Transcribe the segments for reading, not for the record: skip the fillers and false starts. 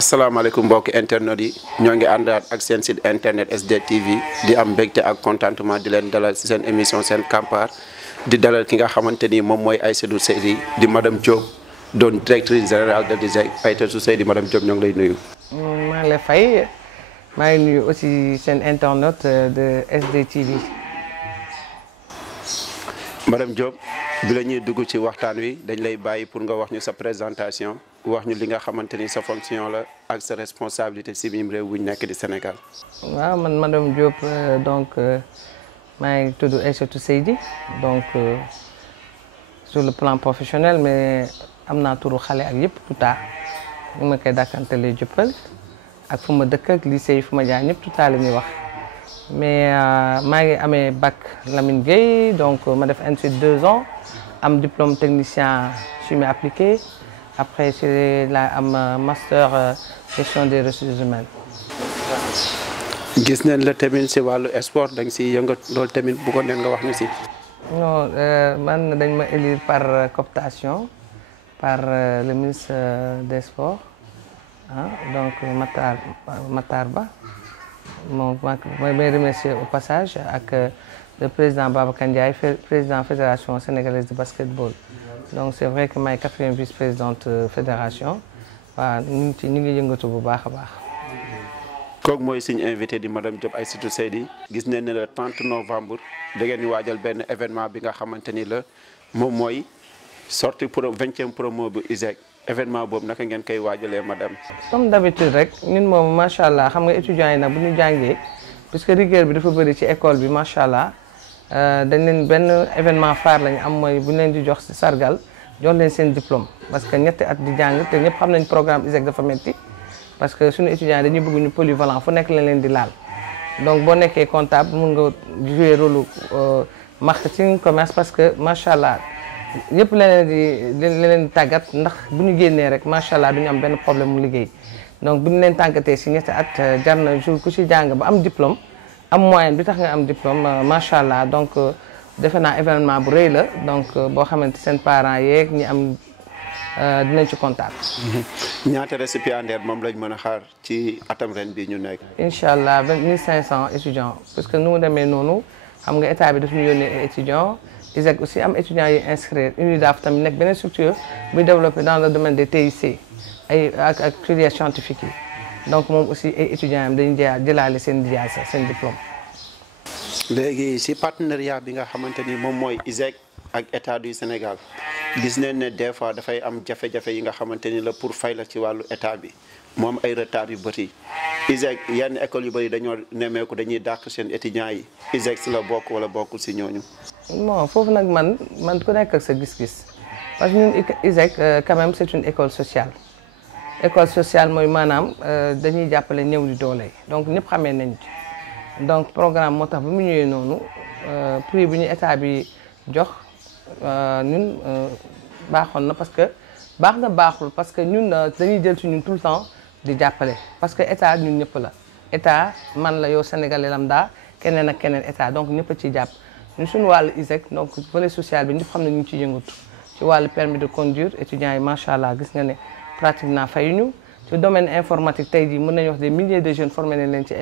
asalaamaaleykum mbokki internet yi ñoo ngi àndaat ak seen site internet SDTV di am mbégte ak contentement di leen dalal ci seen émission seen Kampar di dalal ki nga xamante ni moom mooy Aïssatou Seydi di madame Diop doon directrice générale de l'ISEG. Aïssatou Seydi madame Diop ñoo ngi lay nuyu. maa ngi lay fay maa ngi nuyu aussi seen internet de SDTV. madame Diop bi la ñuy dugg ci waxtaan wi dañ lay bàyyi pour nga wax ñu sa présentation wax ñu li nga xamante ni sa fonction la ak sa responsabilité ci biir réew bu ñu nekk di Sénégal. waaw man madame Diop donc maa ngi tudd Aïssatou Seydi donc sur le plan professionnel mais am naa turu xale ak yëpp tout à ñu ma koy dàkkantalee Diopal ak fu ma dëkk ak lycée yi fu ma jaar ñëpp tout à la ñuy wax. mais maa ngi amee bac Lamine Gueye donc ma def ensuite 2 ans am diplôme technicien chimie appliquée après c'est la am master gestion des ressources humaines. gis nañ la tamit si wàllu sport da nga si yëngat loolu tamit bu ko neen nga wax ñu si. non man dañ ma élire par cooptation par le ministre des sports donc Matar Ba. Bon, je vais remercier au passage avec le président Babacar Ndiaye, président de la Fédération sénégalaise de basketball. Donc c'est vrai que je suis 4e vice-présidente de la fédération. Nous sommes tous bu baax a baax. kooku mooy suñu invité di madame Diop Aïssatou Seydi gis nañ ne le 30 novembre da ngeen di waajal benn événement bi nga xamante ni la moom mooy sortie pour 20e promo bu ISEG. événement boobu naka ngeen koy waajalee madame. comme d'habitude rek ñun moom macha allah xam nga étudiants yi nag bu ñu jàngee puisque rigueur bi dafa bëri ci école bi macha allah dañ leen benn événement phare lañu am mooy bu ñu leen di jox ci sargal jox leen seen diplôme. parce que ñetti at di jàng te ñëpp xam nañ programme ISEG dafa metti parce que suñu étudiants dañuy bëgg ñu polyvalent fu nekk la leen di laal donc boo nekkee comptable mun nga jouer rôle marketing commerce parce que macha allah. yëpp leen di tàggat ndax bu ñu génnee rek macha allah du ñu am benn problème mu liggéey donc bu ñu leen tàggatee si ñetti at jar na jour ku ci jàng ba am diplôme am moyen bi tax nga am diplôme macha allah donc defe naa événement bu rëy la donc boo xamante seen parents yeeg ñi am dinañ ci kontaan. ñaata récipiendaire moom lañ mën a xaar ci atam ren bi ñu nekk. incha allah 1500 étudiants parce que nu mu demee noonu xam nga état bi daf ñu yónnee ay étudiants. ISEG aussi am étudiants yi inscrire UNIDAF tamit nekk beneen structure buy développé dans le domaine des TIC ay ak filière scientifique yi donc moom aussi ay étudiants am dañuy jëlaale seen diplôme. léegi si partenariat bi nga xamante ni moom mooy ISEG ak état du Sénégal gis nañ ne des fois dafay am jafe-jafe yi nga xamante ni la pour fay la ci wàllu état bi moom ay retard yu bëri ISEG yenn école yu bëri dañoo nemmeeku dañuy dàq seen étudiants yi ISEG si la bokk wala bokkul si ñooñu. bon foofu nag man ku nekk ak sa gis-gis parce que ñun ISEG quand même c'est une école sociale mooy maanaam dañuy jàppale néew di doole donc ñëpp xamee nañ ci donc programme moo tax bu mu ñëwee noonu prix bi ñu état bi jox ñun baaxoon na parce que baax na baaxul parce que ñun dañuy jël ci ñun tout le temps di jàppale parce que état ñun ñëpp la état man la yow sénégalais lambda keneen ak keneen état donc ñëpp a ciy jàpp. ñu suñu wàllu ISEG donc volet social bi ñëpp xam ne ñu ngi ciy yëngatu ci wàllu permis de conduire étudiants yi macha allah gis nga ne pratiquement fayuñu ci domaine informatique tey jii mën nañu wax des milliers de jeunes formés nañ leen ci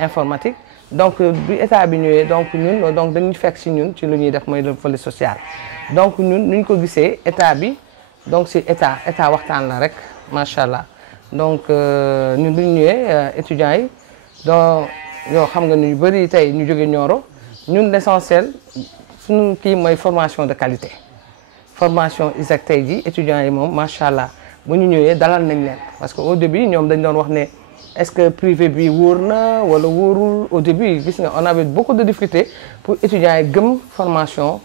informatique donc bu état bi ñëwee donc ñun donc dañuy fekk si ñun ci lu ñuy def mooy le volet social donc ñun nu ñu ko gisee état bi donc si état waxtaan la rek macha allah donc ñun bu ñu ñëwee étudiants yi donc yoo xam nga ñu bëri tey ñu jóge Nioro ñun l'essentiel suñu kii mooy formation de qualité formation ISEG tey ji étudiants yi moom macha allah bu ñu ñëwee dalal nañ leen parce que au début ñoom dañ doon wax ne est-ce que privé bi wóor na wala wóorul au début gis nga on avait beaucoup de difficultés pour étudiants yi gëm formation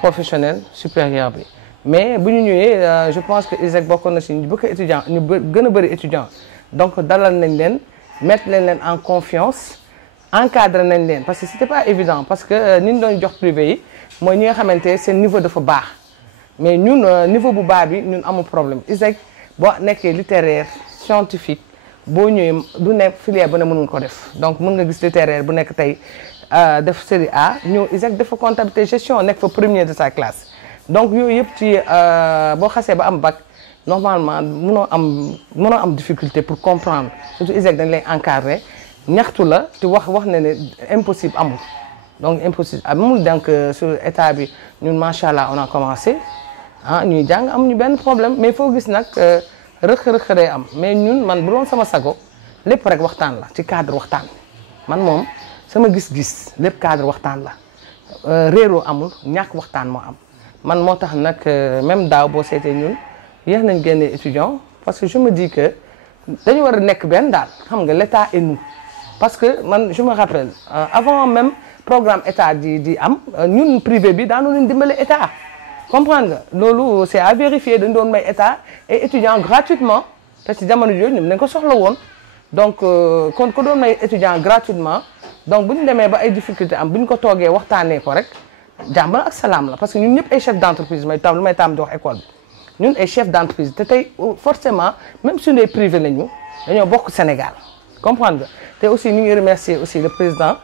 professionnelle supérieure bi mais bu ñu ñëwee je pense que ISEG bokkoon na si ñu bëgg étudiants ñu gën a bëri étudiants donc dalal nañ leen mettre leen en confiance. encadré nañ leen parce que c'était pas évident parce que ni ñu doon jox privé yi mooy ñi nga xamante seen niveau dafa baax mais ñun niveau bu baax bi ñun amul problème ISEG boo nekkee littéraire scientifique boo ñëwee du nekk filière bu ne mënul ko def donc mën nga gis littéraire bu nekk tey def série A ñëw ISEG dafa comptabilité gestion nekk fa premier de sa classe donc yooyu yëpp ci boo xasee ba am bac normalement mënoo am difficulté pour comprendre surtout ISEC dañ lay encadrer ñaxtu la te wax ne impossible amul donc impossible amul donc sur état bi ñun macha allah on a commencé ah ñuy jàng amuñu benn problème mais foo gis nag rëq-rëq day am mais ñun man bu doon sama sago lépp rek waxtaan la ci cadre waxtaan man moom sama gis-gis lépp cadre waxtaan la réeroo amul ñàkk waxtaan moo am man moo tax nag même daaw boo seetee ñun yéex nañ génne étudiant parce que je me dis que dañu war a nekk benn daal xam nga l'état et nous parce que man je me rappelle avant même programme état di am ñun privé bi daanu leen dimbale état comprendre nga loolu c'est à vérifier dañ doon may état et étudiant gratuitement te ci jamono jooju ñoom dañ ko soxla woon donc kon ko doon may étudiant gratuitement donc bu ñu demee ba ay difficulté am bu ñu ko toogee waxtaanee ko rek jàmm ak salaam la parce que ñun ñëpp ay chef d'entreprise may taam di wax école bi ñun ay chef d'entreprise te tey forcément même su dee privé lañu dañoo bokk Sénégal comprendre nga te aussi ñu ngi remercier aussi le président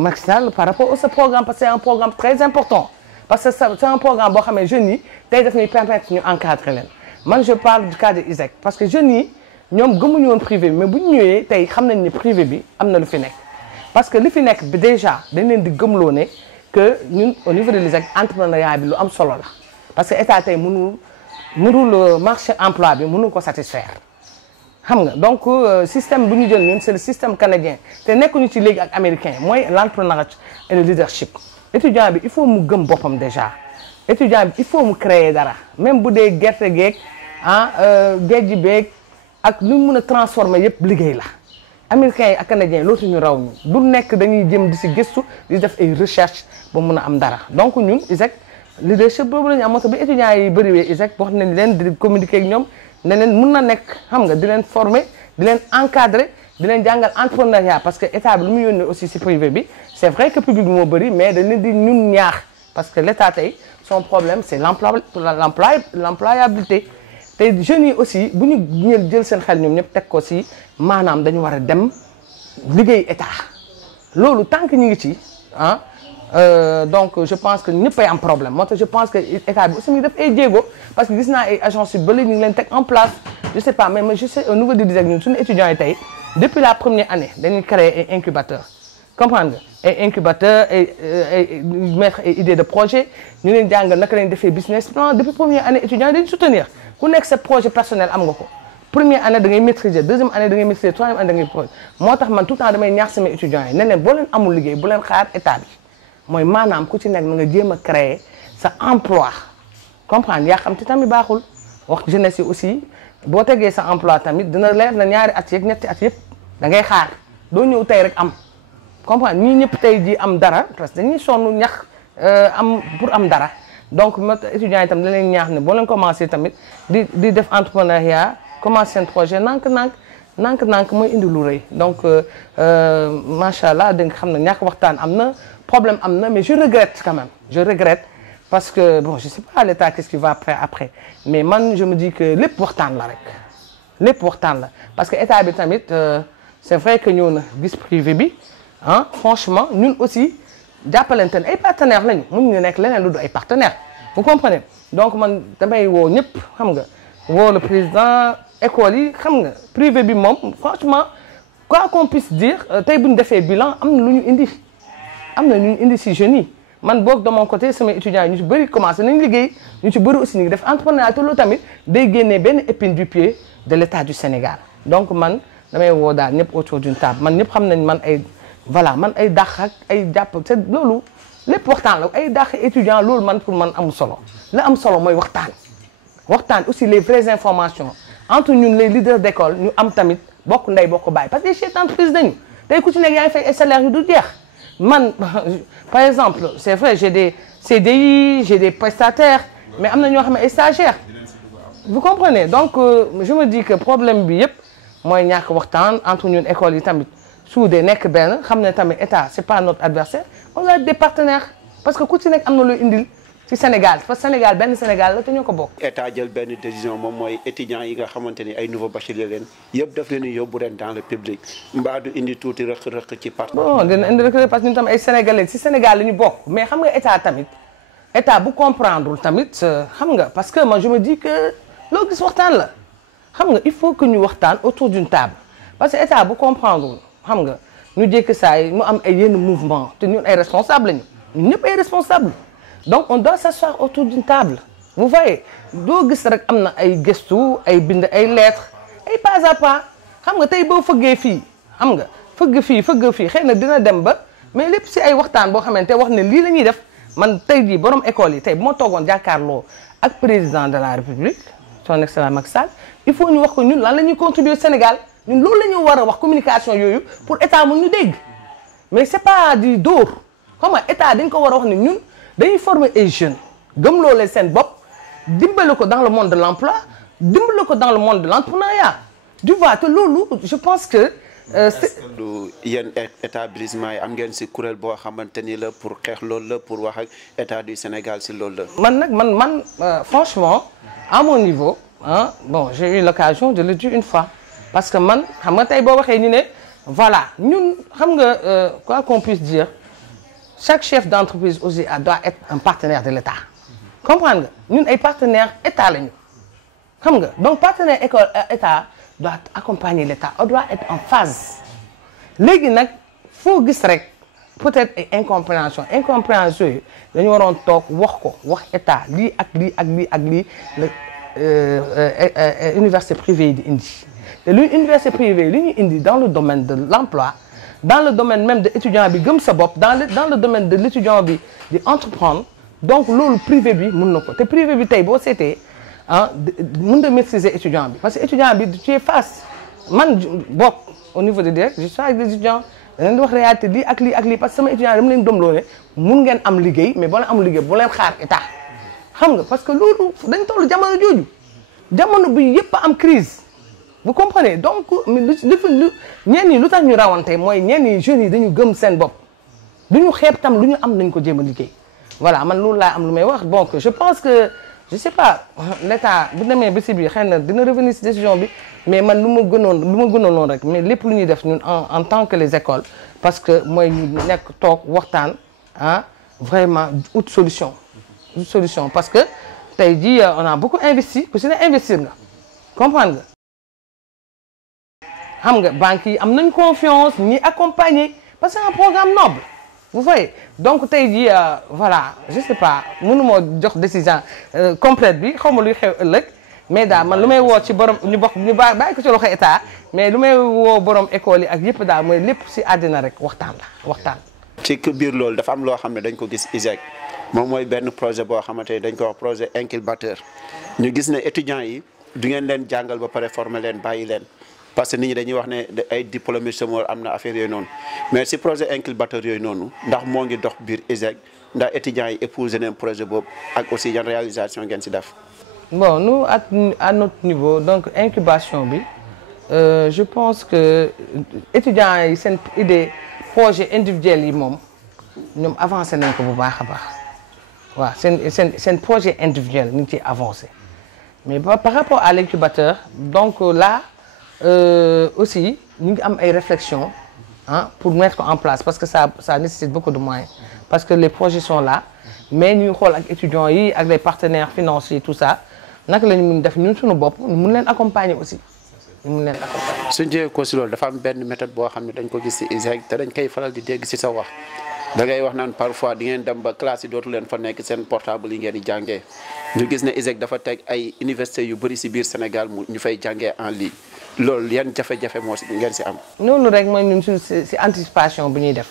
Macky Sall par rapport à ce programme parce que c'est un programme très important parce que c'est un programme boo xam ne jeunes yi tey daf ñuy permettre ñu encadrer leen man je parle du cas de ISEC parce que jeunes yi ñoom gëmuñu woon privé bi mais bu ñu ñëwee tey xam nañ ne privé bi am na lu fi nekk parce que li fi nekk bi déjà dañ leen di gëmloo ne que ñun au niveau de l'ISEC entrepreneuriat bi lu am solo la parce que état tey mënul marché emploi bi mënul ko satisfaire xam nga donc système bu ñu jël ñun c'est le système canadien te nekkuñu ci léegi ak américain mooy l'entrepreneuriat et le leadership étudiant bi il faut mu gëm boppam déjà étudiant bi il faut mu créer dara même bu dee gerte geeg géej gi beeg ak lu mu mën a transformer yëpp liggéey la américains yi ak canadiens loolu ñu raw ñu du nekk dañuy jëm di si gëstu di def ay recherche ba mun a am dara donc ñun ISEC leadership boobu la ñu am moo tax bi étudiants yi bëriwee ISEC wax nañ leen di communiquer ak ñoom ne leen mun na nekk xam nga di leen former di leen encadrer di leen jàngal entrepreneuriat parce que état bi lu mu yónnee aussi si privé bi c'est vrai que public bi moo bëri mais dañ leen di ñun ñaax parce que l'état tey son problème c'est l'employabilité te jeunes yi aussi bu ñu jël seen xel ñoom ñëpp teg ko si maanaam dañu war a dem liggéey état loolu tant que ñu ngi ci donc je pense que ñëpp ay am problème moo tax je pense que état bi aussi mu def ay jéego parce que gis naa ay agences yu bëri ñu ngi leen teg en place je sais pas mais je sais au niveau de l'ISEC ñun suñu étudiants yi tey depuis la première année dañuy créer ay incubateurs comprendre nga ay incubateurs ay mettre ay idées de projet ñu leen jàngal naka lañ defee business plan depuis première année étudiants yi dañu soutenir ku nekk sa projet personnel am nga ko première année da ngay maîtriser deuxième année da ngay maîtriser troisième année da ngay projet moo tax man tout le temps damay ñaax sama étudiants yi ne leen boo leen amul liggéey bu leen xaar état bi mooy maanaam ku ci nekk na nga jéem a créer sa emploi comprendre yaa xam te tamit baaxul wax jeunesse yi aussi boo tegee sa emploi tamit dina leer na ñaari at yeeg ñetti at yëpp da ngay xaar doo ñëw tey rek am comprendre ñii ñëpp tey ji am dara parce que dañuy sonn ñax am pour am dara donc moo tax étudiants yi tam da leen ñaax ne boo leen commencé tamit di def entrepreneuriat commencé seen projet nank mooy indi lu rëy donc macha allah da nga xam ne ñàkk waxtaan am na problème am na mais je regrette quand même je regrette parce que bon je sais pas l'état qu'est-ce qu'il va faire après mais man je me dis que lépp waxtaan la rek lépp waxtaan la parce que état bi tamit c'est vrai que ñëw na gis privé bi franchement ñun aussi jàppalante ne ay partenaires lañu mun ñu nekk leneen lu du ay partenaires vous comprenez donc man damay woo ñëpp xam nga woo le président école yi xam nga privé bi moom franchement quoi qu'on puisse dire tey bu ñu defee bilan am na lu ñu indi am na ñu indi si jeunes yi man boog de mon côté sama étudiants yi ñu ci bëri commencé nañ liggéey ñu ci bëri aussi ñu ngi def entrepreneuriat te loolu tamit day génnee benn épine du pied de l'État du Sénégal donc man damay woo daal ñëpp autour d'une table man ñëpp xam nañ man ay voilà man ay dàq ak ay jàpp te loolu lépp waxtaan la ay dàq étudiant loolu man pour man amul solo la am solo mooy waxtaan aussi les vraies informations entre ñun les leaders d'école ñu am tamit bokk ndey bokk baay parce que chef d'entreprise dañu tey ku ci nekk yaa ngi fay ay salaires yu du jeex man par exemple c'est vrai j'ai des CDI j'ai des prestataires mais am na ñoo xam ne ay stagiaires vous comprenez donc je me dis que problème bi yëpp mooy ñàkk waxtaan entre ñun école yi tamit suudee nekk benn xam ne tamit état c'est pas notre adversaire on a des partenaires parce que ku ci nekk am na looy indil ci Sénégal parce que Sénégal benn Sénégal la te ñoo ko bokk. état jël benn décision moom mooy étudiants yi nga xamante ni ay nouveaux bacheliers leen yëpp daf leen yóbbu ren dans le public mbaa du indi tuuti rëq-rëq ci parti. bon dina indi rëq-rëq parce que ñun tam ay sénégalais ci Sénégal la ñu bokk mais xam nga état tamit état bu comprendre tamit xam nga parce que moi je me dis que loo gis waxtaan la xam nga il faut que ñu waxtaan autour d'une table parce que état bu comprendre xam nga ñu jékki saa yi mu am ay yenn mouvement te ñun ay responsable lañu ñun ñëpp ay responsable donc on doit s'asseoir autour d'une table vous voyez doo gis rek am na ay gëstu ay bind ay lettres ay pas à pas xam nga tey boo fëggee fii xam nga fëgg fii xëy na dina dem ba mais lépp si ay waxtaan boo xamante wax ne lii la ñuy def man tey jii borom école yi tey bu ma toogoon jàkkaarloo ak président de la république son excellence Macky Sall il faut ñu wax ko ñun lan la ñuy contribuer Sénégal ñun loolu la ñu war a wax communication yooyu pour état mun ñu dégg mais c'est pas di dóor xam nga état dañ ko war a wax ne ñun dañuy former ay jeunes gëmloo leen seen bopp dimbale ko dans le monde de l'emploi dimbale ko dans le monde de l'entrepreneuriat tu vois te loolu je pense que est-ce que lu yéen établissement yi am ngeen si kuréel boo xamante ni la pour xeex loolu la pour wax ak état du Sénégal si loolu la. man nag man franchement à mon niveau ah bon j'ai eu l'occasion de le dire une fois parce que man xam nga tey boo waxee ñu ne voilà ñun xam nga quoi qu'on puisse dire chaque chef d'entreprise aussi doit être un partenaire de l'État comprendre nga ñun ay partenaires État lañu xam nga donc partenaire école État doit accompagner l'État on doit être en phase léegi nag foo gis rek peut-être ay incompréhension yi dañu waroon toog wax État lii ak lii la université privée yi di indi te luy université privée li ñu indi dans le domaine de l'emploi dans le domaine même de étudiant bi gëm sa bopp dans le domaine de l'étudiant bi di entreprendre donc loolu privé bi mën na ko te privé bi tey boo seetee mën na maîtriser étudiant bi parce que étudiant bi tu es face man bokk au niveau de direct je suis avec des étudiants dañ di wax réalité lii ak lii parce que sama étudiant dama leen domloo ne mun ngeen am liggéey mais boo leen amul liggéey boo leen xaar état xam nga parce que loolu dañ toll jamono jooju jamono bi yëpp am crise vous comprenez donc ñenn ñi lu tax ñu rawante mooy ñenn ñi jeunes yi dañu gëm seen bopp du ñu xeeb tam lu ñu am nañ ko jéem a liggéey voilà man loolu laa am lu may wax donc je pense que je sais pas l'État bu demee ba si biir xëy na dina revenir si décision bi mais man lu ma gënoon rek mais lépp lu ñuy def ñun en tant que les écoles parce que mooy ñu nekk toog waxtaan vraiment ut solution parce que tey jii on a beaucoup investi ku si ne investir nga comprendre nga xam nga banques yi am nañ confiance ñi accompagner parce que c'est un programme noble vous voyez donc tey jii voilà je sais pas mënuma jox décision complète bi xaw ma luy xew ëllëg mais daal man lu may woo ci borom ñu bàyyi ko ci loxo état mais lu may woo borom école yi ak yëpp daal mooy lépp si àddina rek waxtaan. ci biir loolu dafa am loo xam ne dañ ko gis ISEC moom mooy benn projet boo xamante ni dañ ko wax projet incubateur ñu gis ne étudiants yi du ngeen leen jàngal ba pare former leen bàyyi leen. parce que nit ñi dañuy wax ne ay diplômés chômeurs am na affaire yooyu noonu mais si projet incubateur yooyu noonu ndax moo ngi dox biir ISEC ndax étudiants yi épousé nañ projet boobu ak aussi yan réalisation ngeen si def. bon nous à notre niveau donc incubation bi je pense que étudiants yi seen idée projet individuel yi moom ñoom avancé nañ ko bu baax a baax waaw seen projet individuel ñu ngi ciy avancé mais par rapport à l'incubateur donc là. Aussi ñu ngi am ay réflexions pour mettre en place parce que ça nécessite beaucoup de moyens parce que les projets sont là mais ñu xool ak étudiants yi ak les partenaires financiers tout ça naka la ñu mun def ñun suñu bopp ñu mun leen accompagner aussi ñu mun leen accompagner. suñu jëlee ko si loolu dafa am benn méthode boo xam ne dañ ko gis si ISEC te dañ koy faral di dégg si sa wax da ngay wax naan parfois di ngeen dem ba classe yi dootu leen fa nekk seen portable yi ngeen di jàngee ñu gis ne ISEC dafa teg ay universités yu bëri si biir Sénégal ñu fay jàngee en ligne. loolu yan jafe-jafe moo ngeen si am. noonu rek mooy ñun si anticipation bu ñuy def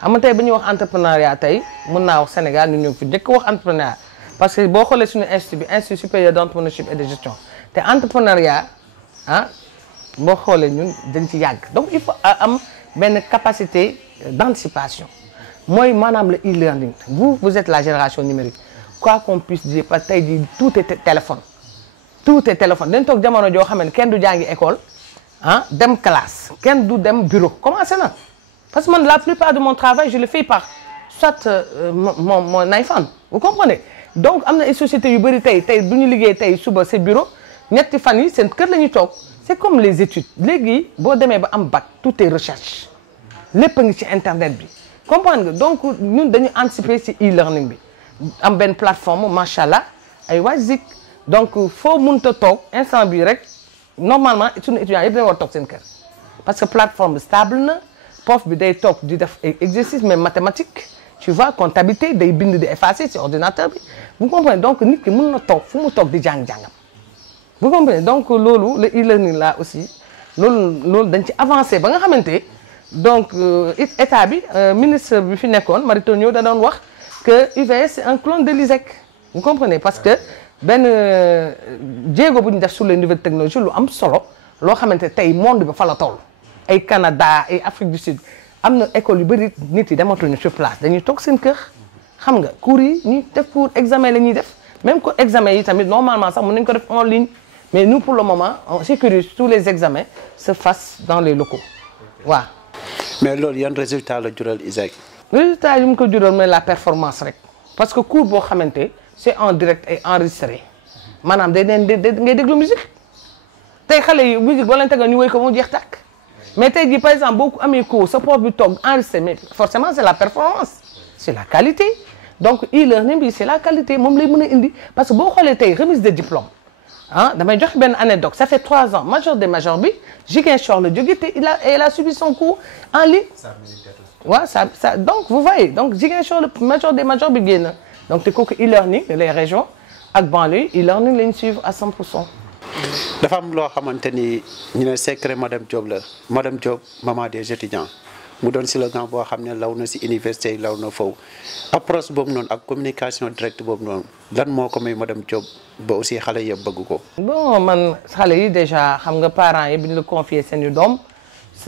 xam nga tey bu ñuy wax entrepreneuriat tey mën naa wax Sénégal ñu ñëw fi njëkk wax entrepreneuriat parce que boo xoolee suñu institut bi institut supérieur d'entrepreneurship et de gestion te entrepreneuriat boo xoolee ñun dañ ci yàgg donc il faut am benn capacité d'anticipation mooy maanaam le e-learning vous êtes la génération numérique quoi qu'on puisse dire parce que tey jii tout est téléphone. tout est téléphone dañ toog jamono joo xam ne kenn du jàngi école dem classe kenn du dem bureau commencé na parce que man la plupart de mon travail je le fais par soit mon iPhone vous comprenez donc am na ay sociétés yu bëri tey du ñu liggéey tey suba c'est bureau ñetti fan yi seen kër la ñuy toog c'est comme les études léegi boo demee ba am bac tout est recherche lépp a ngi ci internet bi comprendre nga donc ñun dañu anticiper ci e-learning bi am benn plateforme macha allah ay waa Zik donc foo mënut a toog instant bii rek normalement suñu étudiants yëpp dañoo war a toog seen kër parce que plateforme bi stable na prof bi day toog di def ay exercice même mathématique tu vois comptabilité day bind di effacer ci ordinateur bi vous comprenez donc nit ki mën na toog fu mu toog di jàng-jàngam vous comprenez donc loolu le e-learning là aussi loolu dañ ci avancé ba nga xamante donc état bi ministre bi fi nekkoon Mary Teuw Niane da doon wax que UVS c'est un clone de l'ISEC vous comprenez parce que benn jéego bu ñu def sur les nouvelles technologies lu am solo loo xamante tey monde bi fa la toll ay Canada ay Afrique du Sud am na école yu bëri nit yi dematuñu sur place dañuy toog seen kër xam nga cours yi ñuy def cours examen la ñuy def même que examen yi tamit normalement sax mën nañu ko def en ligne mais nous pour le moment on sécurise tous les examens se fassent dans les locaux waaw. mais loolu yan résultat la jural ISEC. résultat yi mu ko jural mooy la performance rek parce que cours boo xamante c'est en direct et enregistré maanaam day neen ngay déglu musique tey xale yi musique boo leen tegal ñu woy ko mu jeex tàkk mais tey jii par exemple boo amee cours sa prof bi toog enregistré mais forcément c'est la performance c'est la qualité donc e-learning bi c'est la qualité moom lay mën a indi parce que boo xoolee tey remise de diplôme ah damay joxe benn anecdote ça fait 3 ans major des majors bi Ziguinchor la jógee te il a suivi son cours en ligne waaw ça donc vous voyez donc Ziguinchor le major des majors bi génn donc te kooku e-learning les régions ak banlieue e-learning lañ suivre à 100%. dafa am loo xamante ni ñu ne secret madame Diop la madame Diop maman des étudiants mu doon slogan boo xam ne law na si université yi law na foofu approche boobu noonu ak communication directe boobu noonu lan moo ko may madame Diop ba aussi xale yëpp bëgg ko. bon man xale yi déjà xam nga parents yi bi ñu la confier seen yu doom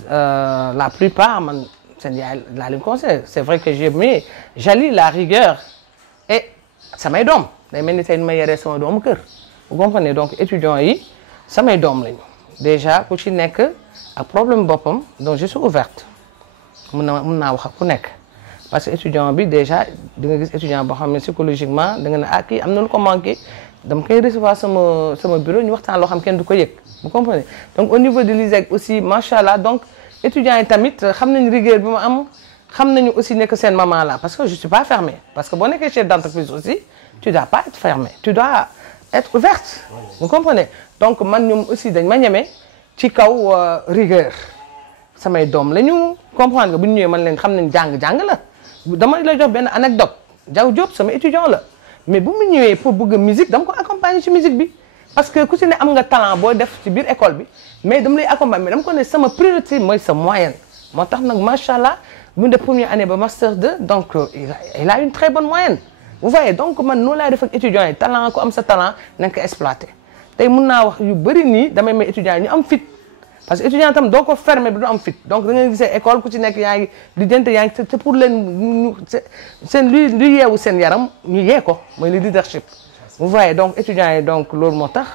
la plupart man seen yaay laa leen conseillé c'est vrai que j'allie la rigueur et samay doom day mel ni tey ma yoree sama doomu kër. vous comprenez donc étudiants yi samay doom lañu déjà ku ci nekk ak problème boppam donc je suis ouverte mun naa wax ak ku nekk parce que étudiant bi déjà di nga gis étudiant boo xam ne psychologiquement da nga ne ah kii am na lu ko manqué dama koy recevoir sama bureau ñu waxtaan loo xam kenn du ko yëg vous comprenez donc au niveau de l'ISEC aussi macha allah donc étudiants yi tamit xam nañu rigueur bi ma am xam nañu aussi nekk seen maman là parce que je suis pas fermée parce que boo nekkee chef d'entreprise aussi tu dois pas être fermé tu dois être ouverte vous comprenez donc man ñoom aussi dañ ma ñeme ci kaw rigueur samay doom la ñu comprendre nga bu ñu ñëwee man leen xam nañ jàng la dama la jox benn anecdote Diaw Diop sama étudiant la mais bu mu ñëwee pour bëgg musique dama ko accompagner ci musique bi parce que ku ci ne am nga talent boo def ci biir école bi mais dama lay accompagner mais dama ko ne sama priorité mooy sa moyenne moo tax nag macha allah bu de première année ba master 2 donc il a une très bonne moyenne vous voyez donc man noonu laay def ak étudiants yi talent ku am sa talent na nga ko exploiter tey mun naa wax yu bëri nii damay may étudiants yi ñu am fit parce que étudiant tam doo ko fermer du am fit donc da nga gisee école ku ci nekk yaa ngi di jënte yaa ngi c'est pour leen seen luy yeewu seen yaram ñu yee ko mooy le leadership vous voyez donc étudiants yi donc loolu moo tax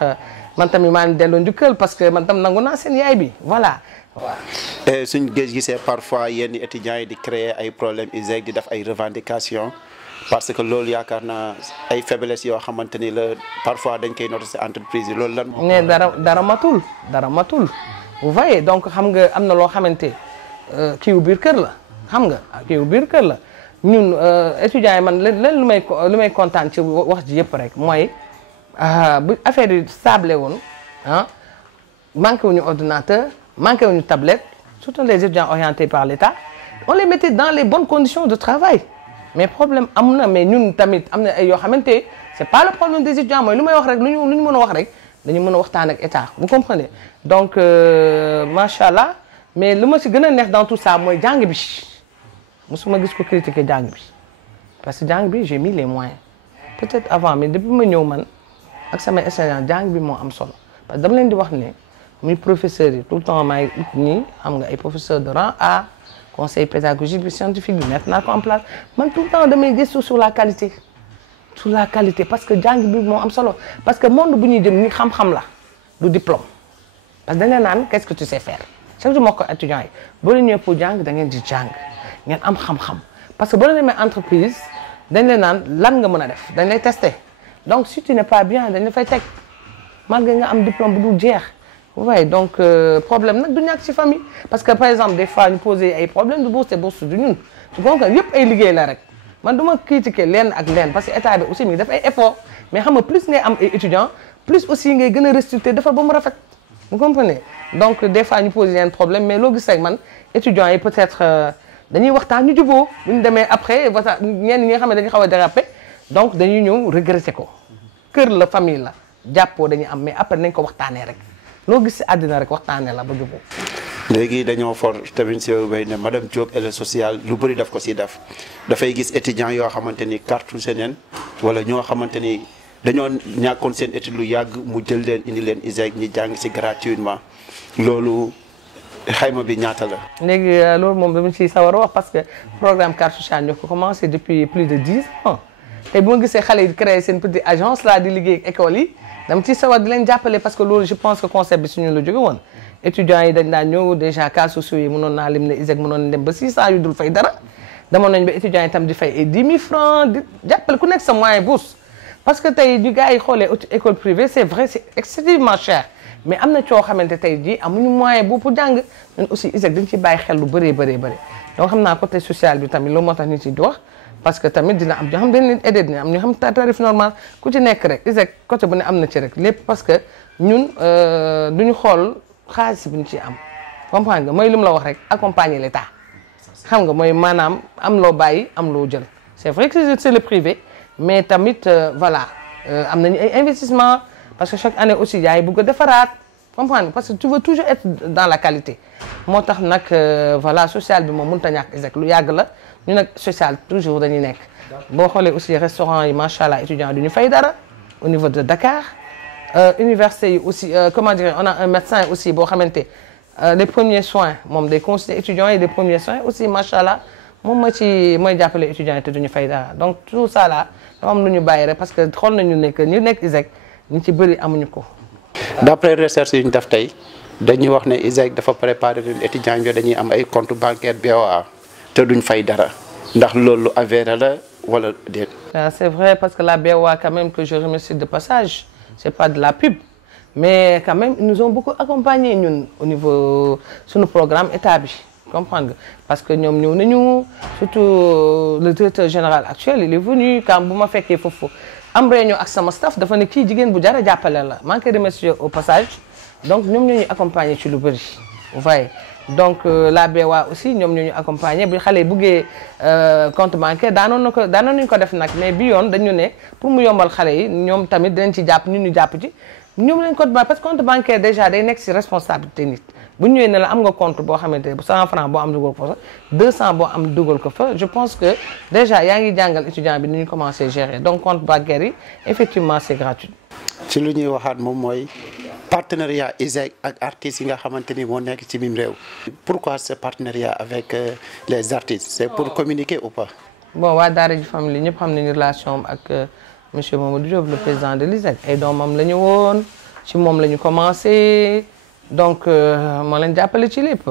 man tamit maa ngi delloo njukkal parce que man tam nangu naa seen yaay bi voilà waaw. suñ gisee parfois yenn étudiants yi di créer ay problèmes ISEC di def ay revendications parce que loolu yaakaar naa ay faiblesses yoo xamante ni la parfois dañ koy noter ci entreprise yi loolu lan. mais dara matul. vous voyez donc xam nga am na loo xamante kii wu biir kër la xam nga kii wu biir kër la ñun étudiants yi man leen lu may kontaan ci wax ji yëpp rek mooy bu affaire yi stable woon ah manqué wuñu ordinateur manqué wuñu tablette surtout les étudiants orientés par l'État on les mettait dans les bonnes conditions de travail mais problème am na mais ñun tamit am na ay yoo xamante c'est pas le problème des étudiants mooy lu may wax rek lu ñu mën a wax rek dañu mën a waxtaan ak état vous comprenez donc macha allah mais lu ma ci gën a neex dans tout ça mooy jàng bi mosuma gis ko critiquer jàng bi parce que jàng bi j'ai mis les moyens peut-être avant mais depuis ma ñëw man ak samay étudiants jàng bi moo am solo parce que dama leen di wax ne muy professeurs yi tout le temps maay ut nii xam nga ay professeurs de rang A conseil pédagogique bi scientifique bi mettre naa ko en place man tout le temps damay gëstu sur la qualité parce que jàng bi moo am solo parce que monde bu ñuy jëm ni xam-xam la du diplôme parce que dañ leen naan qu'est-ce que tu sais faire chaque jour moo ko étudiants yi boo leen ñëwee pour jàng da ngeen di jàng ngeen am xam-xam parce que boo leen demee entreprise dañ leen naan lan nga mën a def dañ lay tester donc si tu n'es pas bien dañ la fay teg malgré nga am diplôme bu dul jeex vous voyez donc problème nag du ñàkk ci famille parce que par exemple des fois ñu poser ay problème de bourse te bourse du ñun tu comprends yëpp ay liggéey la rek man du ma critiquer leen ak leen parce que état bi aussi mi daf ay effort mais xam nga plus ngay am ay étudiants plus aussi ngay gën a restructurer defar ba mu rafet vous comprenez donc des fois ñu poser leen problème mais loo gis rek man étudiants yi peut-être dañuy waxtaan ñu juboo bu ñu demee après voilà ñenn ñi nga xam ne dañuy xaw a déraper donc dañuy ñëw regretter ko kër la famille la jàppoo dañuy am mais après nañ ko waxtaanee rek loo gis si àddina rek waxtaanee la ba juboo léegi dañoo for tamit si bay ne madame Diop elle est sociale lu bëri daf ko si def dafay gis étudiants yoo xamante ni cartouché neen wala ñoo xamante ni dañoo ñàkkoon seen étude lu yàgg mu jël leen indi leen ISEG ñi jàng si gratuitement loolu xayma bi ñaata la. léegi loolu moom dama ciy sawar a wax parce que programme carte sociale ñoo ko commencé depuis plus de 10 ans tey bu ma gisee xale yi créé seen petite agence là di liggéey ak école yi dama ciy sawar di leen jàppale parce que loolu je pense que concept bi suñu la jóge woon. étudiants yi dañ daan ñëw déjà cas sociaux yi mënoon naa lim ne ISEG mënoon dem ba 600 yu dul fay dara demoon nañ ba étudiants yi tam di fay ay 10 000 francs di jàppale ku nekk sa moyen bourse parce que tey ñu gars yi xoolee école privée c'est vrai c'est excessivement cher mais am na coo xamante tey jii amuñu moyen bu pour jàng ñun aussi ISEG dañ ci bàyyi xel lu bëree bëree bëri donc xam naa côté social bi tamit loolu moo tax nit yi di wax parce que tamit dina am ñoo xam dañ leen aidé dina am ñoo xam tarif normal ku ci nekk rek ISEG côté bu ne am na ci rek lépp parce que ñun duñu xool xaalis bi ñu ci am comprendre nga mooy li mu la wax rek accompagner l'État xam nga mooy maanaam am loo bàyyi am loo jël c'est vrai que c'est le privé mais tamit voilà am nañu ay investissement parce que chaque année aussi yaay bëgg a defaraat comprendre nga parce que tu veux toujours être dans la qualité moo tax nag voilà social bi moom mënut a ñàkk ISEG lu yàgg la ñu nag social toujours dañuy nekk boo xoolee aussi restaurant yi macha allah étudiants du ñu fay dara au niveau de Dakar. Université yi aussi comment dire on a un médecin aussi boo xamante les premiers soins moom day consulter étudiants yi les premiers soins aussi macha allah moom mooy jàppale étudiants yi te duñu fay dara donc tout ça là dafa am lu ñu bàyyi rek parce que xool nañu ne que ñu nekk ISEG ñu ci bëri amuñu ko. d'après recherche yi ñu def tey dañuy wax ne ISEG dafa préparer leen étudiants yi dañuy am ay compte bancaire BOA te duñ fay dara ndax loolu avéré la wala déet. c'est vrai parce que la BOA quand même que je remercie de passage. C'est pas de la pub mais quand même ils nous ont beaucoup accompagnés ñun au niveau suñu programme état bi comprendre nga parce que ñoom ñëw nañu surtout le directeur général actuel il est venu quand bu ma fekkee foofu am réunion ak sama staff dafa ne kii jigéen bu jar a jàppale la maa ngi koy remercier au passage donc ñoom ñoo ñu accompagner ci lu bëri vous voyez donc la BOA aussi ñoom ñoo ñu accompagner bi xale yi buggee compte bancaire daanoon nañu ko def nag mais bi yoon dañu ne pour mu yombal xale yi ñoom tamit dinañ ci jàpp ñun ñu jàpp ci ñoom lañ compte bancaire parce que compte bancaire déjà day nekk ci responsabilité nit bu ñu ñëwee ne la am nga compte boo xamante ne 100 francs boo am dugal ko fa 200 boo am dugal ko fa je pense que déjà yaa ngi jàngal étudiant bi ni ñu commencé gérer donc compte bancaire yi effectivement c'est gratuit. ci lu ñuy waxaat moom mooy. partenariat ISEG ak artistes yi nga xamante ni moo nekk ci mim réew. pourquoi ce partenariat avec les artistes c'est pour communiquer ou pas. bon waa Daara J Family ñëpp xam nañu relation ak monsieur Mamadou Diop le président de l'ISEG ay doomam la ñu woon ci moom la ñu commencé donc moo leen jàppale ci lépp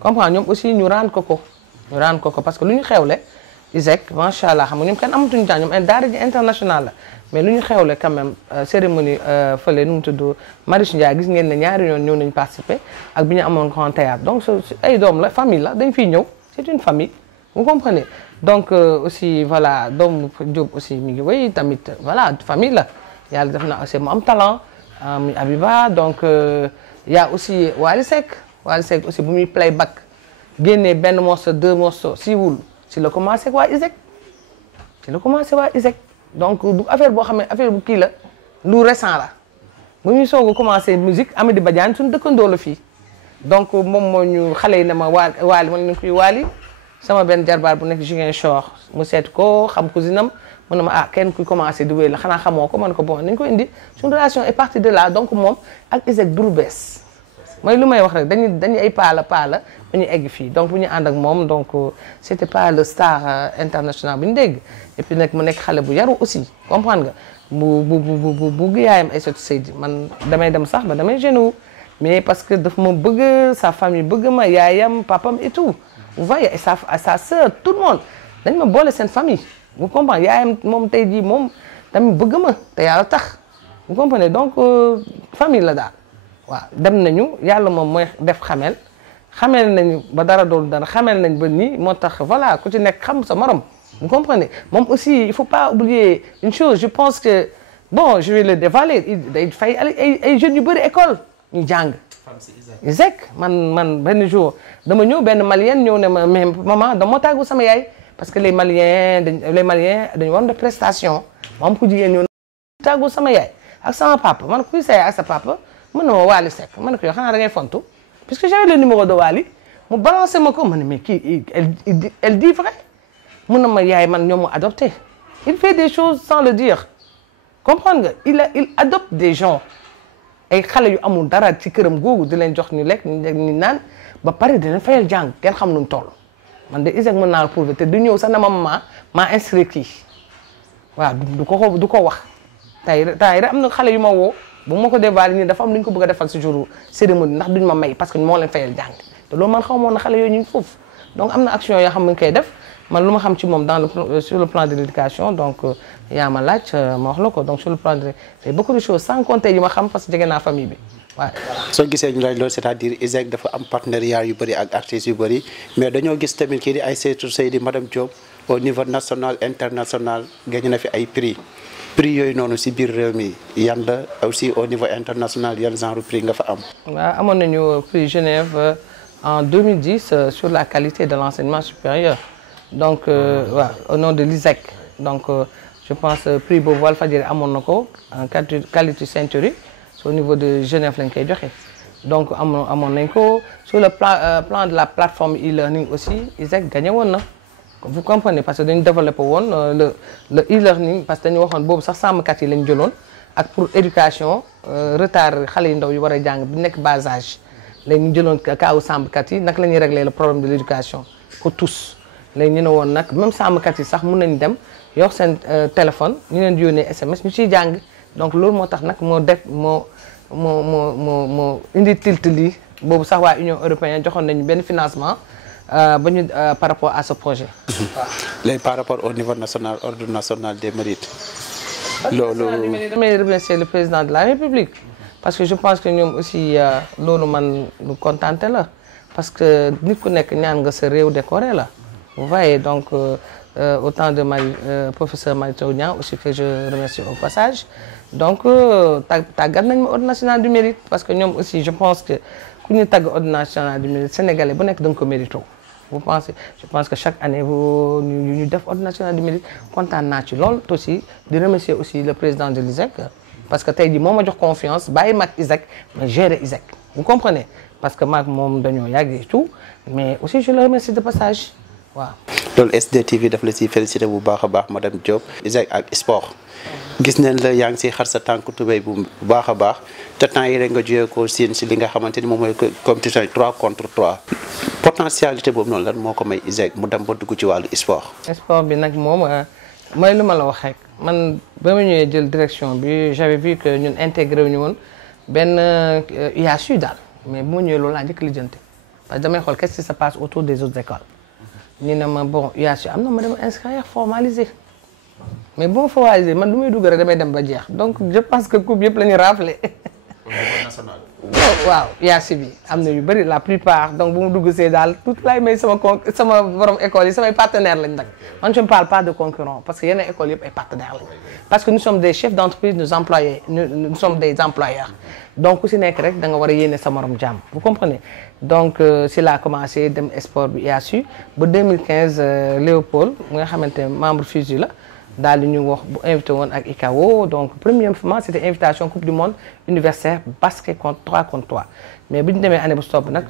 comprendre ñoom aussi ñu rendre ko parce que lu ñu xewle ISEG macha allah xam nga ñoom kenn amatuñu temps ñoom Daara J international la. mais lu ñu xewle quand même cérémonie fële nu mu tudd Marius Ndiaye gis ngeen ne ñaari yoon ñëw nañu participer ak bi ñu amoon grand théâtre donc ay doom la famille la dañ fiy ñëw c'est une famille vous comprenez donc aussi voilà doomu Diop aussi mi ngi wéy tamit voilà famille la yàlla def na aussi mu am talent muy Abiba donc y a aussi Wally Seck aussi bu muy playback génnee benn morceau 2 morceaux siiwul ci la commencé waa ISEG donc du affaire boo xam ne affaire bu kii la lu récent la bu ñuy soog a commencé musique Amady Badiane suñu dëkkandoo la fii donc moom moo ñu xale yi ne ma waali man nañ koy waali sama benn jarbaar bu nekk Ziguinchor mu seet ko xam cousinam mu ne ma kenn kuy commencé di wéy la xanaa xamoo ko man ko bon nañ ko indi suñu relation est partie de là donc moom ak ISEG du lu bees mooy lu may wax rek dañuy ay paala bu ñu egg fii donc bu ñu ànd ak moom donc c'était pas le star international bu ñu dégg et puis nag mu nekk xale bu yaru aussi comprendre nga bu yaayam Aïssatou Seydi man damay dem sax ba damay gêné mais parce que daf ma bëgg sa famille bëgg ma yaayam papam et tout vous voyez et sa sœur tout le monde dañ ma boole seen famille vous comprenez yaayam moom tey jii moom tamit bëgg ma te yàlla tax vous comprenez donc famille la daal waaw dem nañu yàlla moom mooy def xamel nañu ba dara doolu dara xamel nañ ba nii moo tax voilà ku ci nekk xam sa morom vous comprenez moom aussi il faut pas oublier une chose je pense que bon je vais le dévaler day fay ay jeunes yu bëri école ñu jàng ISEC man benn jour dama ñëw benn malien ñëw ne ma mais maman dama tàggu sama yaay parce que les maliens dañu war de prestation moom ku jigéen ñëw tàggu sama yaay ak sama papa man kuy sa yaay ak sa papa mën na ma Wally Seck man ko yow xanaa da ngay fontu puisque j'avais le numéro de Wally mu balancé ma ko ma ne mais kii elle dit vrai mun na ma yaay man ñoom mu adopté il fait des choses sans le dire comprendre nga il adopte des gens ay xale yu amul dara ci këram googu di leen jox ñu lekk ñu naan ba pare di leen fayal jàng kenn xam nu mu toll man de ISEC mën naa la prouver te du ñëw sax na ma maa inscrit kii waaw du ko wax tay rek am na xale yu ma woo bu ma ko dévoilé nii dafa am lu ñu ko bëgg a defal si jour cérémonie ndax duñ ma may parce que moo leen fayal jàng te loolu man xaw ma woon na xale yooyu ñu ngi foofu donc am na action yoo xam ne ñu koy def man lu ma xam ci moom sur le plan de l'éducation donc yaa ma laaj ma wax la ko donc sur le plan de beaucoup de choses sans compter yi ma xam parce que jege naa famille bi waaw. soo gisee ñu laaj loolu c'est-à-dire ISEC dafa am partenariat yu bëri ak artistes yu bëri mais dañoo gis tamit kii di Aïssatou Seydi madame Diop au niveau national international gagné na fi ay prix yooyu noonu si biir réew mi yan la aussi au niveau international yan genre prix nga fa am. waaw amoon nañu prix Genève en 2010 sur la qualité de l'enseignement supérieur. Donc, au nom de l'ISEC. Donc, je pense prix boobu Walfadjri amoon na ko en qualité ceinture au niveau de Genève lañ koy joxe donc amoon nañ ko sur le plan de la plateforme e-learning aussi ISEC gagné woon na vous comprenez parce que dañu développé woon le e-learning parce que dañu waxoon boobu sax sàmmkat yi lañ jëloon ak pour éducation retard xale yu ndaw yu war a jàng bi nekk bas âge léegi ñu jëloon kaawu sàmmkat yi naka la ñuy régler le problème de l'éducation pour tous. léegi ñu ne woon nag même sàmmkat yi sax mun nañ dem yor seen téléphone ñu leen di yónnee SMS ñu ciy jàng donc loolu moo tax nag moo indi tilt lii boobu sax waa Union européenne joxoon nañu benn financement ba ñu par rapport à ce projet. waaw léegi par rapport au niveau national ordre national des mérites. loolu damay remercier le président de la République parce que je pense que ñoom aussi loolu man lu contenté la parce que nit ku nekk ñaan nga sa réew décoré la. Vous voyez, donc, autant de professeur Mary Teuw Niane aussi que je remercie au passage. Donc, tàggat nañ ma ordre national du mérite parce que ñoom aussi je pense que ku ñu tàgg ordre national du mérite sénégalais bu nekk da nga ko mérito. Vous pensez, je pense que chaque année ñu def ordre national du mérite kontaan naa ci lool aussi di remercier aussi le président de l'ISEC parce que tey jii moo ma jox confiance bàyyi mag ISEC mais gérer ISEC. Vous comprenez parce que maag moom dañoo yàgg et tout mais aussi je le remercie de passage. waaw loolu SDTV daf la siy félicité bu baax a baax madame Diop ISEC ak sport gis nañ la yaa ngi siy xar sa tànk tubéy bu baax a baax te temps yi rek nga jógee ko siin si li nga xamante ni moom mooy compétition 3 contre 3 potentialité boobu noonu lan moo ko may ISEC mu dem ba dugg ci wàllu sport. sport bi nag moom mooy lu ma la wax rek man ba ma ñëwee jël direction bi j'avais vu que ñun intégré wu ñu woon benn UASU daal mais bu ma ñëwee loolu laa njëkk lijjanti parce que damay xool qu'est-ce qui se passe autour des autres écoles. ñu ne ma bon UASU am na ma dem inscrire formaliser mais bu ma formaliser man du may dugg rek damay dem ba jeex donc je pense que coupe yëpp la ñu raflé. waaw UASU bi am na yu bëri la plupart donc bu mu dugg see daal tout lay may sama borom école yi samay partenaires lañ nag man je ne parle pas de concurrents parce que yeneen écoles yëpp ay partenaires lañ parce que nous sommes des chefs d'entreprise nous sommes des employeurs donc ku si nekk rek da nga war a yéene sa morom jàmm vous comprenez donc si laa commencé dem sport bi UASU ba 2015 Léopold mu nga xamante ne membre FUSU la daal di ñu wax bu invité woon ak ICAO donc premièrement c'était invitation coupe du monde universitaire basket contre 3 contre 3 mais bu ñu demee année bu stop nag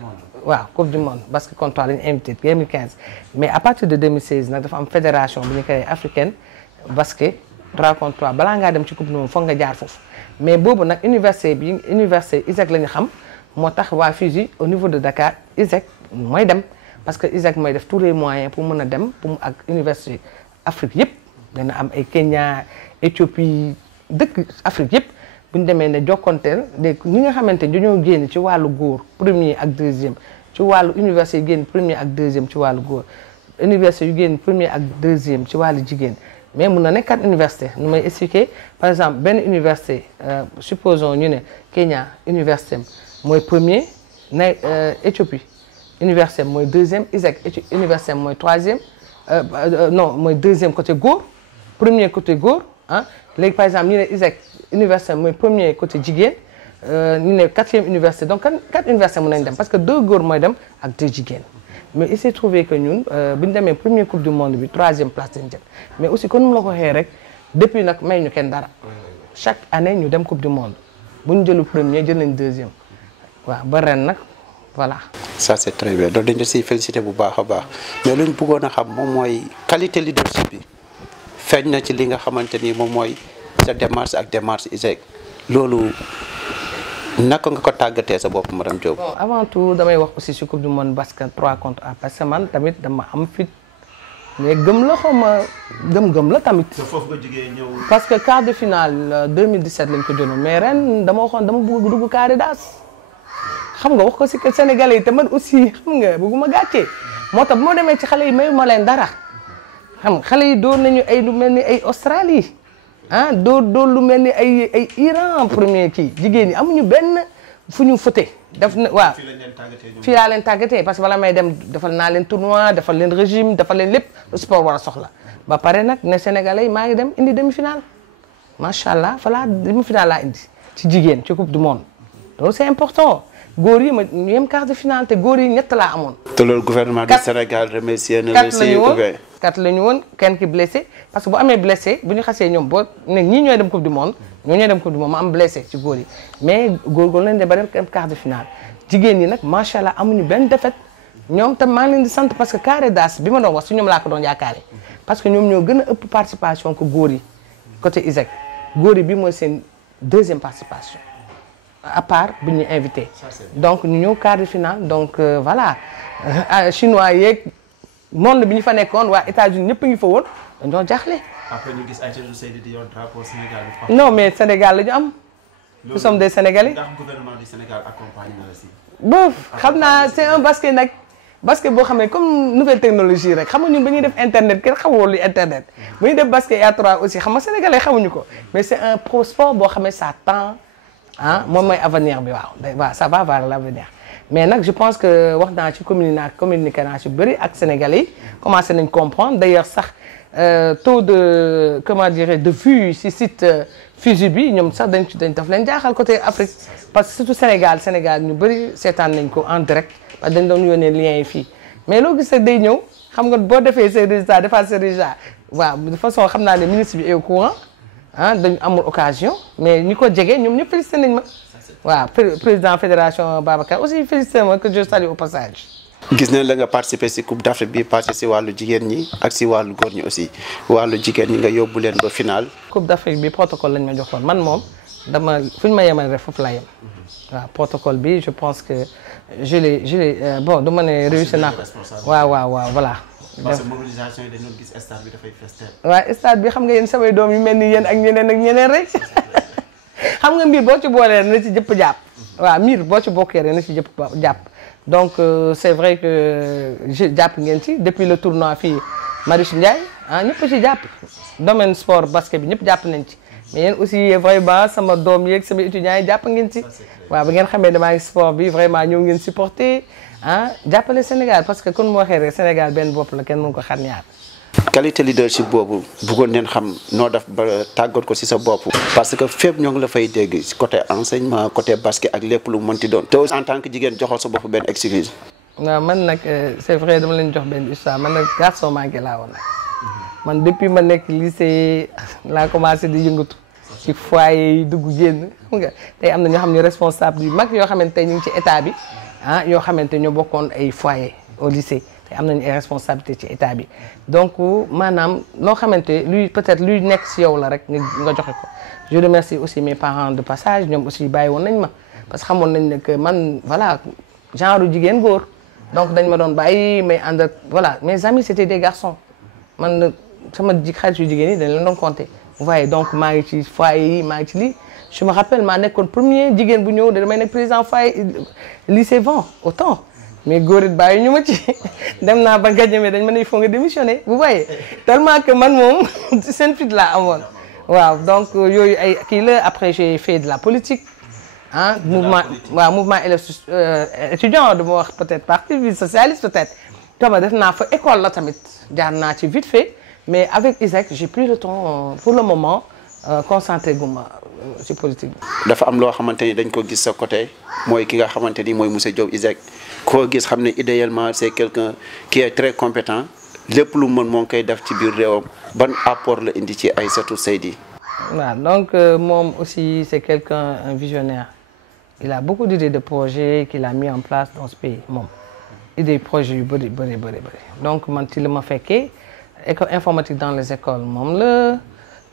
waaw coupe du monde basket contre 3 la ñu invité 2015 mais à partir de 2016 nag dafa am fédération bu ñu créé africaine basket 3 contre 3 balaa ngaa dem ci coupe du monde foog nga jaar foofu mais boobu nag université ISEC la ñu xam moo tax waa FUSU au niveau de Dakar ISEC mooy dem parce que ISEC mooy def tous les moyens pour mën a dem pour mu ak université Afrique yëpp dana am ay Kenya Éthiopie dëkk Afrique yëpp bu ñu demee ne jokkonteel de ñi nga xamante ni dañoo génn ci wàllu góor premier ak deuxième ci wàllu université yu génn premier ak deuxième ci wàllu góor université yu génn premier ak deuxième ci wàllu jigéen mais mun na nekkat université nu may expliquer par exemple benn université supposons ñu ne Kenya université mooy premier na Éthiopie université mooy deuxième ISEC université mooy troisième non mooy deuxième côté góor premier côté góor ah léegi par exemple ñu ne ISEC université mooy premier côté jigéen ñu ne quatrième université donc quatre universités mën nañ dem parce que 2 góor mooy dem ak 2 jigéen mais il s'est trouvé que ñun bu ñu demee première coupe du monde bi 3e place lañ jël mais aussi kon mu la ko waxee rek depuis nag may ñu kenn dara chaque année ñu dem coupe du monde bu ñu jëlu premier jël nañ 2e waaw ba ren nag voilà. ça c'est très bien donc dañ la siy félicité bu baax a baax mais lu ñu bëggoon a xam moom mooy qualité leadership bi feeñ na ci li nga xamante ni moom mooy sa démarche ak démarche ISEC loolu naka nga ko tàggatee sa bopp madame Diop. bon avant tout damay wax aussi ci coupe du monde basket 3 contre 1 parce que man tamit dama am fit mais gëm la xaw ma gëm-gëm la tamit. foofu nga jógee ñëw. parce que quart de finale 2017 lañ ko jëloon mais ren dama waxoon dama bëgg dugg carré d'as xam nga wax ko ci Sénégalais yi te man aussi xam nga bëgguma gàccee moo tax bu ma demee ci xale yi mayu ma leen dara xam nga xale yi door nañu ay lu mel ni ay Australie ah door lu mel ni ay Iran premier kii jigéen ñi amuñu benn fu ñu fëte def na waaw fii laa leen tàggatee parce que bala may dem defal naa leen tournoi defal leen régime defal leen lépp le sport war a soxla ba pare nag ne Sénégalais yi maa ngi dem indi demi-finale macha allah falaa demi-finale laa indi ci jigéen ci coupe du monde loolu c'est important góor yi ma ñu yem quart de finale te góor yi ñett laa amoon. te loolu gouvernement du Sénégal remercié na la kat la ñu woon kenn ki blessé parce que bu amee blessé bu ñu xasee ñoom boo ne ñii ñooy dem coupe du monde ñoo ñooy dem coupe du monde ma am blessé ci góor yi mais góor lañ de ba dem quart de finale jigéen ñi nag macha allah amuñu benn défaite ñoom tam maa ngi leen di sant parce que carré d'as bi ma doon wax si ñoom laa ko doon yaakaare parce que ñoom ñoo gën a ëpp participation que góor yi côté ISEC góor yi bi mooy seen 2e participation à part bu ñu invité donc ñu ñëw quart de finale donc voilà chinois yeeg monde bi ñu fa nekkoon waa États-Unis ñëpp a ngi fa woon dañoo jaaxle. après ñu gis Aïssatou Seydi di yor drapeau Sénégal bi. non mais Sénégal la ñu am. nous sommes des Sénégalais. ndax gouvernement du Sénégal accompagne na la si. bon xam naa c'est un basket nag basket boo xam ne comme nouvelle technologie rek xam nga ñun ba ñuy def internet kenn xamul lu internet. bu ñuy def basket A3 aussi xam nga Sénégalais xamuñu ko mais c'est un pro sport boo xam ne ça tend ah moom mooy avenir bi waaw ça va vers l'avenir. mais nag je pense que wax naa ci communiqué naa ci bëri ak Sénégalais yi commencé nañ comprendre d'ailleurs sax taux de comment dirais de vue ci site Fusi bi ñoom sax dañ daf leen jaaxal côté Afrique parce que surtout Sénégal ñu bëri seetaan nañ ko en direct parce que dañ doon yónnee liens yi fii mais loo gis rek day ñëw xam nga boo defee ses résultats defaat ses résultats waaw de façon xam naa ne ministre bi est au courant ah dañu amul occasion mais ñi ko jege ñoom ñëpp félicité nañ ma waaw président fédération Babacar aussi félicité ma que je salue au passage. gis nañ la nga participer ci coupe d'Afrique bi passé ci wàllu jigéen ñi ak ci wàllu góor ñi aussi wàllu jigéen ñi nga yóbbu leen ba final. coupe d'Afrique bi protocole lañ ma joxoon man moom dama fu ñu ma yemal rek foofu laa yem waaw protocole bi je pense que je l'ai bon du ma ne réussir naa ko waaw voilà. parce que mobilisation yi dañu gis stade bi dafay festé. waaw stade bi xam nga yéen samay doom yu mel ni yéen ak ñeneen rek. xam nga mbir boo ci boolee na ci jëpp jàpp waaw mbir boo ci bokkee rek na ci jëpp jàpp donc c'est vrai que jàpp ngeen ci depuis le tournoi fii Marius Ndiaye ah ñëpp ci jàpp domaine sport basket bi ñëpp jàpp nañ ci mais yéen aussi vraiment sama doom yeeg sama étudiants yi jàpp ngeen ci waaw ba ngeen xamee damaa ngi sport bi vraiment ñëw ngeen supporter ah jàppale Sénégal parce que kon mu waxee rek Sénégal benn bopp la kenn mënu ko xar ñaar. qualité leadership boobu bëggoon neen xam noo def ba tàggat ko ci sa bopp. parce que fépp ñoo ngi la fay dégg ci côté enseignement côté basket ak lépp lu mënti doon. te aussi en tant que jigéen joxal sa bopp benn excuse. waaw man nag c'est vrai dama leen jox benn histoire man nag garçon manqué laa woon nag man depuis ma nekk lycée laa commencé di yëngatu ci foyer yi dugg génn xam nga tey am na ñoo xam ne responsable yu mag yoo xamante ñu ngi ci état bi ah yoo xamante ñoo bokkoon ay foyer au lycée. am nañu ay responsabilité ci état bi donc maanaam loo xamante luy peut-être luy nekk ci yow la rek nga joxe ko je remercie aussi mes parents de passage ñoom aussi bàyyi woon nañ ma parce que xamoon nañ ne que man voilà genre jigéen góor donc dañ ma doon bàyyi may ànd ak voilà mes amis c'était des garçons man sama xarit yu jigéen yi dañ leen doon compter vous voyez donc maa ngi ci foyer yi maa ngi ci lii je me rappelle maa nekkoon premier jigéen bu ñëw damay nekk président foyer lycée Vent autant mais góor it bàyyi ñu ma ci dem naa ba gàncax dañ ma ne il faut nga démissionner vous voyez tellement que man moom seen fit laa amoon waaw donc yooyu ay kii la après j'ai fait de la politique ah mouvement élèves étudiant du ma wax peut-être parti socialiste peut-être Tama def naa fa école la tamit jaar naa ci vite fait mais avec ISEC j'ai plus le temps pour le moment concentré guma ci politique bi. dafa am loo xamante ni dañ ko gis sa côté mooy ki nga xamante ni mooy monsieur Diop ISEC koo gis xam ne idéalement c'est quelqu'un qui est très compétent lépp lu mën moo ngi koy def ci biir réewam ban apport la indi ci Aïssatou Seydi. waaw donc moom aussi c'est quelqu'un un visionnaire il a beaucoup d'idées de projets qu'il a mis en place dans ce pays moom idées projets yu bëri donc man ci li ma fekkee école informatique dans les écoles moom la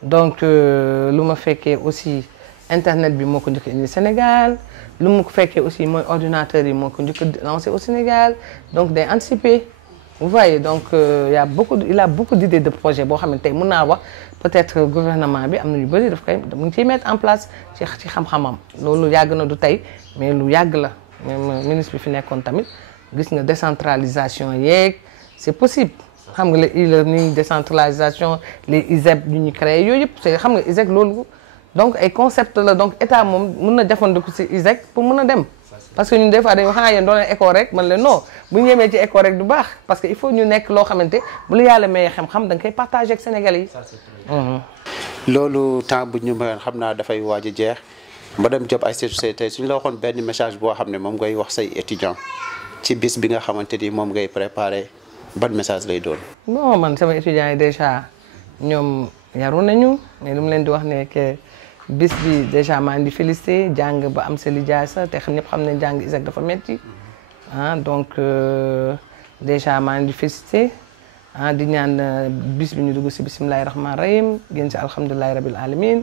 donc lu ma fekkee aussi internet bi moo ko njëkk indi Sénégal lu ma fekkee aussi mooy ordinateur yi moo ko njëkk lancé au Sénégal donc day anticiper vous voyez donc il a beaucoup d'idées de projets boo xam ne tey mën naa wax peut-être gouvernement bi am na yu bëri daf koy mu ngi ciy mettre en place ci xam-xamam loolu yàgg na du tey mais lu yàgg la même ministre bi fi nekkoon tamit gis nga décentralisation yeeg c'est possible xam nga les e-learning décentralisation les ISEP yu ñu créé yooyu yëpp c'est xam nga ISEC loolu donc ay concept la donc état moom mën na jafandiku ci ISEC pour mën a dem parce que ñun des fois dañoo xanaa yéen doon leen école rek man leen non bu ñu yemee ci école rek du baax parce que il faut ñu nekk loo xamante bu la yàlla mayee xam-xam da nga koy partager ak Sénégalais yi. loolu temps bu ñu mayoon xam naa dafay waaj a jeex madame Diop Aïssatou Seydi tey suñu la waxoon benn message boo xam ne moom ngay wax say étudiants ci bis bi nga xamante ni moom ngay préparer ban message lay doon. bon man sama étudiants yi déjà ñoom yaru nañu mais lu mu leen di wax ne que bis bi déjà maa ngi di félicité jàng ba am sa lijaasa te ñëpp xam ne jàng ISEC dafa metti ah donc déjà maa ngi di félicité ah di ñaan bis bi ñu dugg si bisimilahi rahmaani rahim génn si alhamdulilahi rabil alamin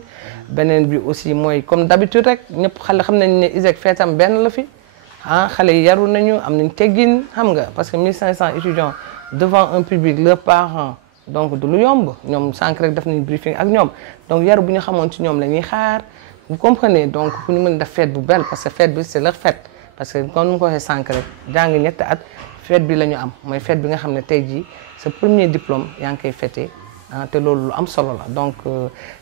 beneen bi aussi mooy comme d'habitude rek ñëpp xale xam nañ ne ISEC feetam benn la fi ah xale yi yaru nañu am nañ teggin xam nga parce que 1500 étudiants devant un public leurs parents donc du lu yomb ñoom sànq rek def nañ briefing ak ñoom donc yaru bu ñu xamoon ci ñoom la ñuy xaar vous comprenez donc pour ñu mën def fête bu belle parce que fête bi c'est leur fête parce que comme ni ma ko waxee sànq rek jàng ñetti at fête bi la ñu am mooy fête bi nga xam ne tey jii sa premier diplôme yaa ngi koy fêté ah te loolu lu am solo la donc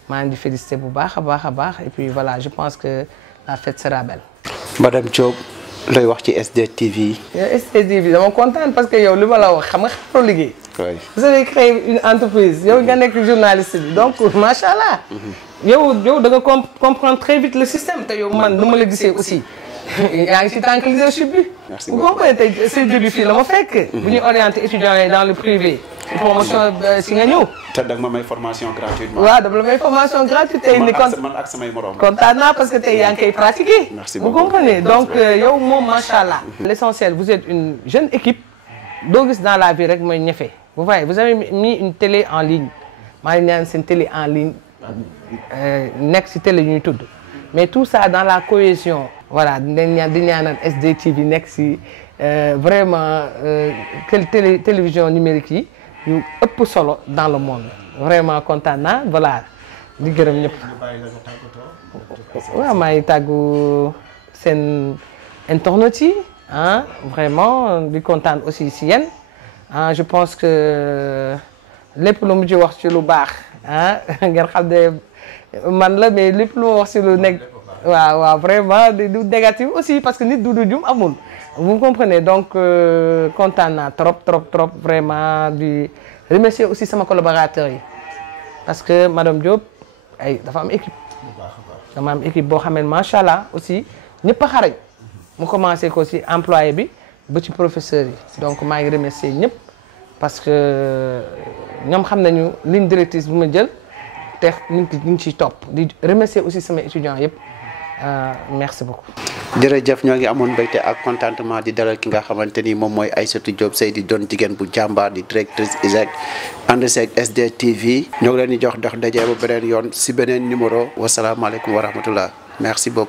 maa ngi di féliciter bu baax a baax et puis voilà je pense que la fête sera belle. madame Diop looy wax ci SDTV. SDTV dama kontaan parce que yow li ma la wax xam nga xaroo liggéey. oui vous avez créé une entreprise yow nga nekk journaliste bi donc macha allah. yow da nga comprendre très vite le système te yow man nu ma la gisee aussi. yaa ngi ci tànk leadership bi. merci beaucoup bu comprenez tey seen début fii la ma fekk. bu ñu orienté étudiants yi dans le privé. promotion si nga ñëw. te da nga ma may formation gratuitement. waaw dama la may formation gratuite tey ni man ak samay morom. kontaan naa parce que tey yaa ngi koy pratiquer. merci vous beaucoup comprenez donc yow moom macha allah. l'essentiel vous êtes une jeune équipe. doo gis dans la vie rek mooy ñefe. vous voyez vous avez mis une télé en ligne maa ngi ñaan seen télé en ligne nekk si télé ñuy tudd mais tout ça dans la cohésion. voilà di ñaanal SDTV nekk si vraiment télévision numérique yi yu ëpp solo dans le monde vraiment kontaan naa voilà di gërëm ñëpp. waaw maa ngi tàggu seen internautes yi ah vraiment di kontaan aussi si yéen ah je pense que lépp lu mu ci wax ci lu baax ah ngeen xam ne man la mais lépp lu ma wax ci lu nekk. waaw vraiment du négatif aussi parce que nit du jum amul vous comprenez donc kontaan naa trop vraiment di remercier aussi sama collaborateurs yi parce que madame Diop dafa am équipe dama am équipe boo xam ne macha allah aussi ñëpp a xarañ mu commencé ko ci employé bi ba ci professeurs yi donc maa ngi remercier ñëpp parce que ñoom xam nañu ligne directrice bu ma jël te ñu ngi ciy topp di remercier aussi sama étudiants yëpp. merci beaucoup. jërëjëf ñoo ngi amoon mbégte ak contentement di dalal ki nga xamante ni moom mooy Aïssatou Diop Seydi doon jigéen bu jàmbaar di directrice ISEC ànd seeg SDTV ñoo ngi leen di jox dox daje ba beneen yoon si beneen numéro wasalaamaaleykum wa rahmatullah merci beaucoup.